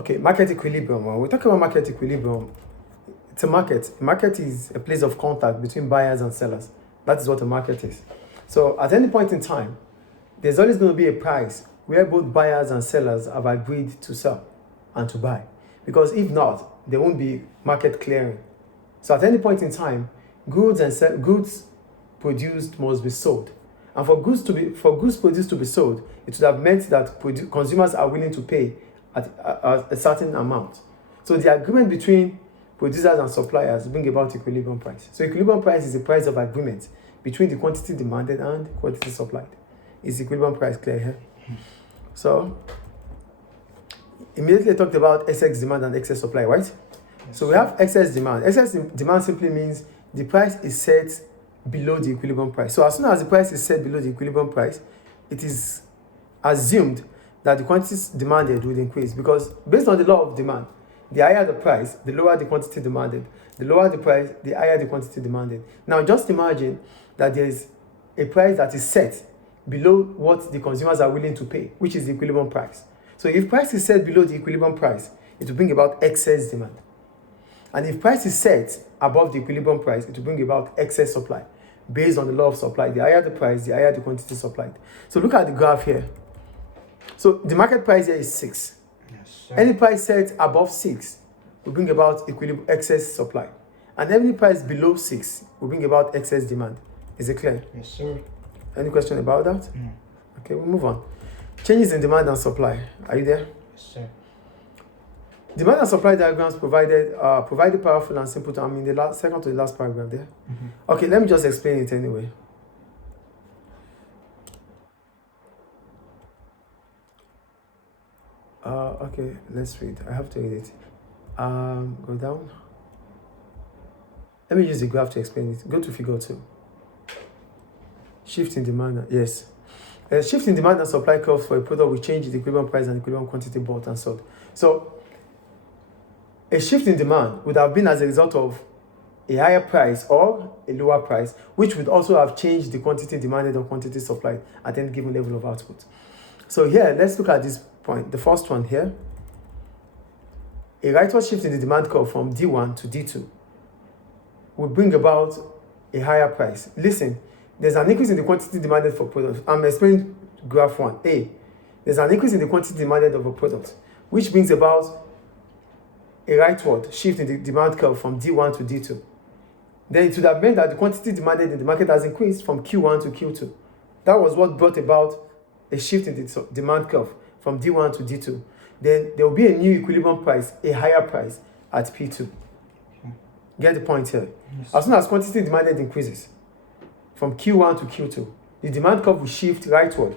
Okay, market equilibrium. When we talk about market equilibrium, it's a market. A market is a place of contact between buyers and sellers. That is what a market is. So at any point in time, there's always going to be a price where both buyers and sellers have agreed to sell and to buy. Because if not, there won't be market clearing. So at any point in time, goods produced must be sold. And for goods produced to be sold, it would have meant that consumers are willing to pay at a certain amount. So the agreement between producers and suppliers bring about equilibrium price. So equilibrium price is the price of agreement between the quantity demanded and the quantity supplied. Is equilibrium price clear here? So immediately I talked about excess demand and excess supply, right? So we have excess demand. Excess demand simply means the price is set below the equilibrium price. So as soon as the price is set below the equilibrium price, it is assumed that the quantities demanded will increase, because based on the law of demand, the higher the price, the lower the quantity demanded. The lower the price, the higher the quantity demanded. Now just imagine that there is a price that is set below what the consumers are willing to pay, which is the equilibrium price. So if price is set below the equilibrium price, it will bring about excess demand. And if price is set above the equilibrium price, it will bring about excess supply. Based on the law of supply, the higher the price, the higher the quantity supplied. So look at the graph here. So the market price here is 6. Yes, sir. Any price set above 6 will bring about excess supply. And any price below 6 will bring about excess demand. Is it clear? Yes, sir. Any question about that? No. Okay, we'll move on. Changes in demand and supply. Are you there? Yes, sir. Demand and supply diagrams provided powerful and simple. The second to the last paragraph there. Okay, let me just explain it anyway. Okay, let's read. I have to read it. Go down. Let me use the graph to explain it. Go to figure 2. Shift in demand. Yes. A shift in demand and supply curves for a product will change the equilibrium price and equilibrium quantity bought and sold. So, a shift in demand would have been as a result of a higher price or a lower price, which would also have changed the quantity demanded or quantity supplied at any given level of output. So here, let's look at this point. The first one here. A rightward shift in the demand curve from D1 to D2 will bring about a higher price. Listen, there's an increase in the quantity demanded for products. I'm explaining graph 1. A. There's an increase in the quantity demanded of a product, which brings about a rightward shift in the demand curve from D1 to D2. Then it would have meant that the quantity demanded in the market has increased from Q1 to Q2. That was what brought about a shift in the demand curve from D1 to D2. Then there will be a new equilibrium price, a higher price at P2. Get the point here? Yes. As soon as quantity demanded increases from Q1 to Q2, the demand curve will shift rightward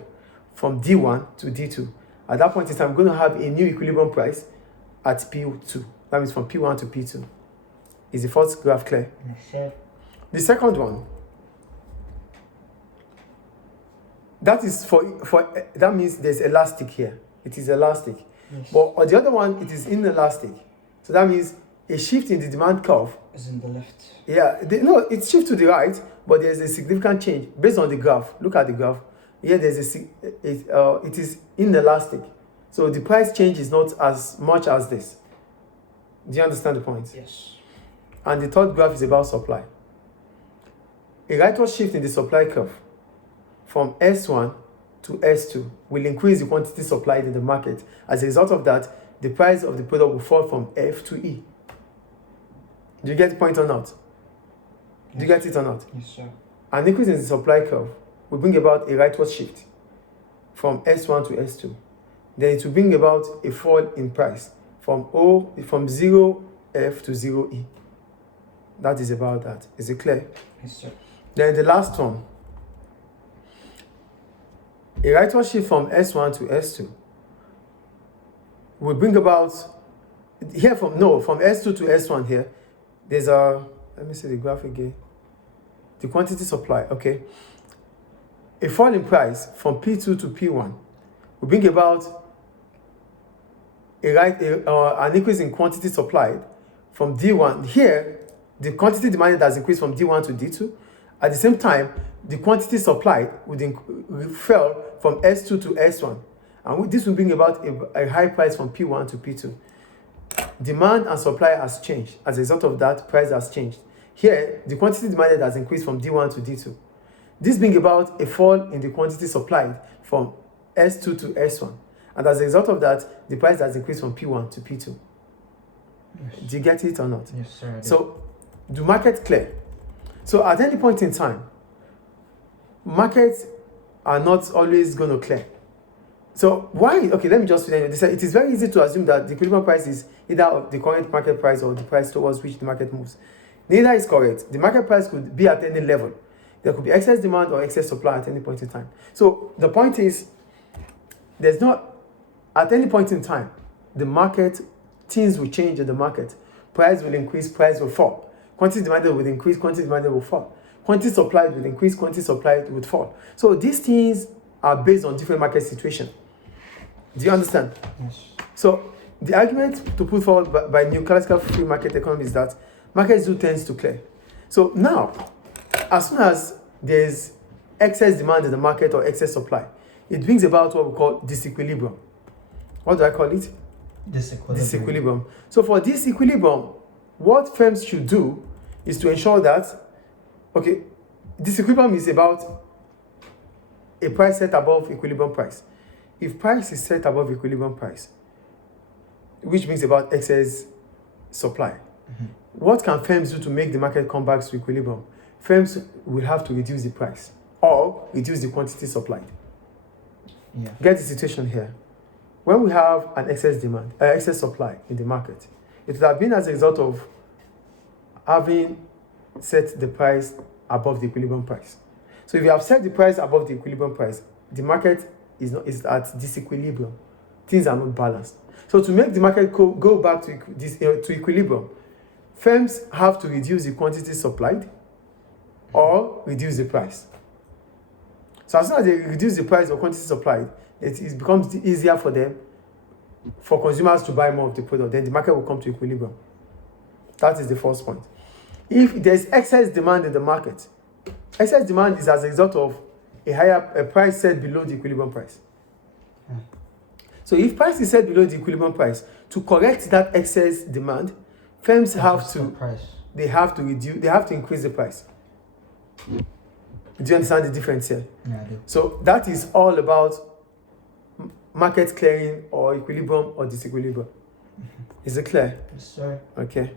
from D1 to D2. At that point in time, I'm going to have a new equilibrium price at P2. That means from P1 to P2. Is the first graph clear? Yes, sir. The second one, that is that means there's elastic here. It is elastic. Yes. But on the other one, it is inelastic. So that means a shift in the demand curve is in the left. Yeah, it shifts to the right, but there's a significant change based on the graph. Look at the graph. Here, it is inelastic. So the price change is not as much as this. Do you understand the point? Yes. And the third graph is about supply. A rightward shift in the supply curve from S1 to S2 will increase the quantity supplied in the market. As a result of that, the price of the product will fall from F to E. Do you get the point or not? Yes. Do you get it or not? Yes, sir. An increase in the supply curve will bring about a rightward shift from S1 to S2. Then it will bring about a fall in price from 0F to 0E. That is about that. Is it clear? Yes, sir. Then the last one. A rightward shift from S1 to S2 will bring about from S2 to S1 here. There's let me see the graph again. The quantity supply, okay. A fall in price from P2 to P1 will bring about an increase in quantity supplied from D1. Here, the quantity demanded has increased from D1 to D2. At the same time, the quantity supplied fell from S2 to S1. And this will bring about a high price from P1 to P2. demand and supply has changed. As a result of that, price has changed. Here, the quantity demanded has increased from D1 to D2. This brings about a fall in the quantity supplied from S2 to S1. And as a result of that, the price has increased from P1 to P2. Yes. Do you get it or not? Yes, sir. So, the market clear. So, at any point in time, markets are not always going to clear. So, why? Okay, let me just finish. They say it is very easy to assume that the equilibrium price is either the current market price or the price towards which the market moves. Neither is correct. The market price could be at any level. There could be excess demand or excess supply at any point in time. So, the point is, there's not, at any point in time, the market, things will change in the market. Price will increase, price will fall. Quantity demanded will increase, quantity demanded will fall. Quantity supplied will increase, quantity supplied will fall. So these things are based on different market situations. Do you understand? Yes. So the argument to put forward by neoclassical free market economy is that markets do tend to clear. So now, as soon as there's excess demand in the market or excess supply, it brings about what we call disequilibrium. What do I call it? Disequilibrium. So for this equilibrium, what firms should do is to ensure that, okay, disequilibrium is about a price set above equilibrium price. If price is set above equilibrium price, which brings about excess supply, what can firms do to make the market come back to equilibrium? Firms will have to reduce the price or reduce the quantity supplied. Yeah. Get the situation here. When we have an excess demand, excess supply in the market, it would have been as a result of having set the price above the equilibrium price. So if you have set the price above the equilibrium price, the market is at disequilibrium. Things are not balanced. So to make the market go back to equilibrium, firms have to reduce the quantity supplied or reduce the price. So as soon as they reduce the price or quantity supplied, it becomes easier for them, for consumers to buy more of the product. Then the market will come to equilibrium. That is the first point. If there's excess demand in the market, excess demand is as a result of a price set below the equilibrium price. So if price is set below the equilibrium price, to correct that excess demand, firms have to increase the price. Do you understand the difference here? Yeah, I do. So that is all about market clearing or equilibrium or disequilibrium. Is it clear? Yes, sir. Okay.